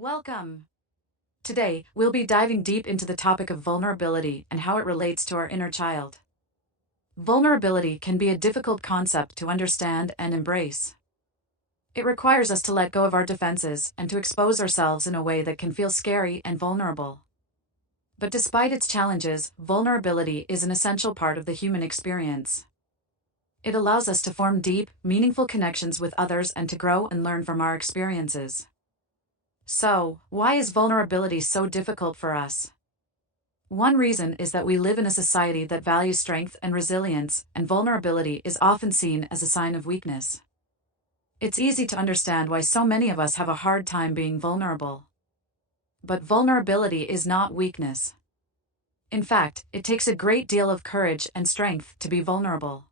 Welcome! Today, we'll be diving deep into the topic of vulnerability and how it relates to our inner child. Vulnerability can be a difficult concept to understand and embrace. It requires us to let go of our defenses and to expose ourselves in a way that can feel scary and vulnerable. But despite its challenges, vulnerability is an essential part of the human experience. It allows us to form deep, meaningful connections with others and to grow and learn from our experiences. So, why is vulnerability so difficult for us? One reason is that we live in a society that values strength and resilience, and vulnerability is often seen as a sign of weakness. It's easy to understand why so many of us have a hard time being vulnerable. But vulnerability is not weakness. In fact, it takes a great deal of courage and strength to be vulnerable.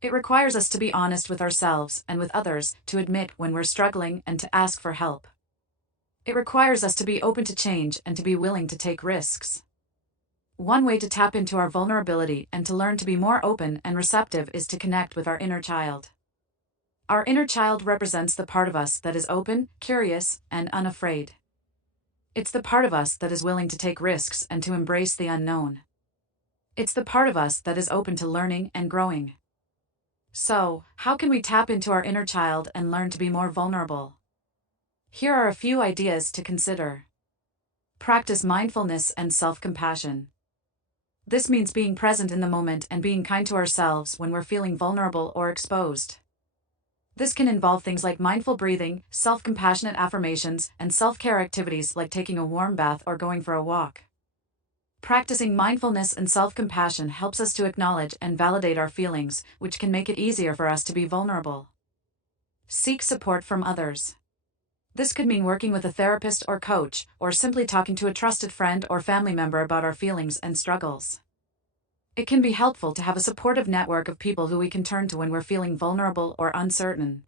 It requires us to be honest with ourselves and with others, to admit when we're struggling and to ask for help. It requires us to be open to change and to be willing to take risks. One way to tap into our vulnerability and to learn to be more open and receptive is to connect with our inner child. Our inner child represents the part of us that is open, curious, and unafraid. It's the part of us that is willing to take risks and to embrace the unknown. It's the part of us that is open to learning and growing. So, how can we tap into our inner child and learn to be more vulnerable? Here are a few ideas to consider. Practice mindfulness and self-compassion. This means being present in the moment and being kind to ourselves when we're feeling vulnerable or exposed. This can involve things like mindful breathing, self-compassionate affirmations, and self-care activities like taking a warm bath or going for a walk. Practicing mindfulness and self-compassion helps us to acknowledge and validate our feelings, which can make it easier for us to be vulnerable. Seek support from others. This could mean working with a therapist or coach, or simply talking to a trusted friend or family member about our feelings and struggles. It can be helpful to have a supportive network of people who we can turn to when we're feeling vulnerable or uncertain.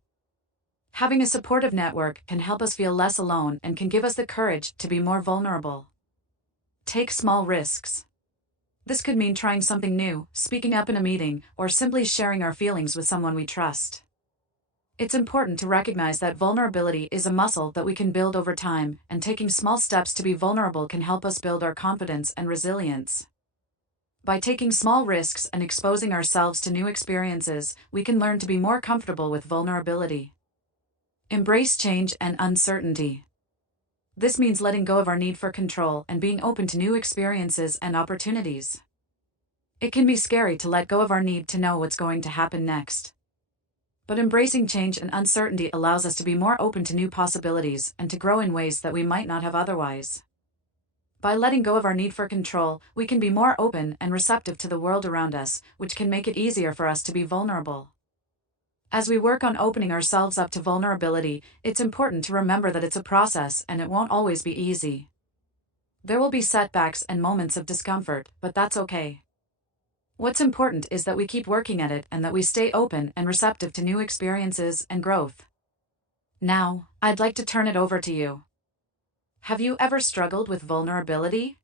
Having a supportive network can help us feel less alone and can give us the courage to be more vulnerable. Take small risks. This could mean trying something new, speaking up in a meeting, or simply sharing our feelings with someone we trust. It's important to recognize that vulnerability is a muscle that we can build over time, and taking small steps to be vulnerable can help us build our confidence and resilience. By taking small risks and exposing ourselves to new experiences, we can learn to be more comfortable with vulnerability. Embrace change and uncertainty. This means letting go of our need for control and being open to new experiences and opportunities. It can be scary to let go of our need to know what's going to happen next. But embracing change and uncertainty allows us to be more open to new possibilities and to grow in ways that we might not have otherwise. By letting go of our need for control, we can be more open and receptive to the world around us, which can make it easier for us to be vulnerable. As we work on opening ourselves up to vulnerability, it's important to remember that it's a process and it won't always be easy. There will be setbacks and moments of discomfort, but that's okay. What's important is that we keep working at it and that we stay open and receptive to new experiences and growth. Now, I'd like to turn it over to you. Have you ever struggled with vulnerability?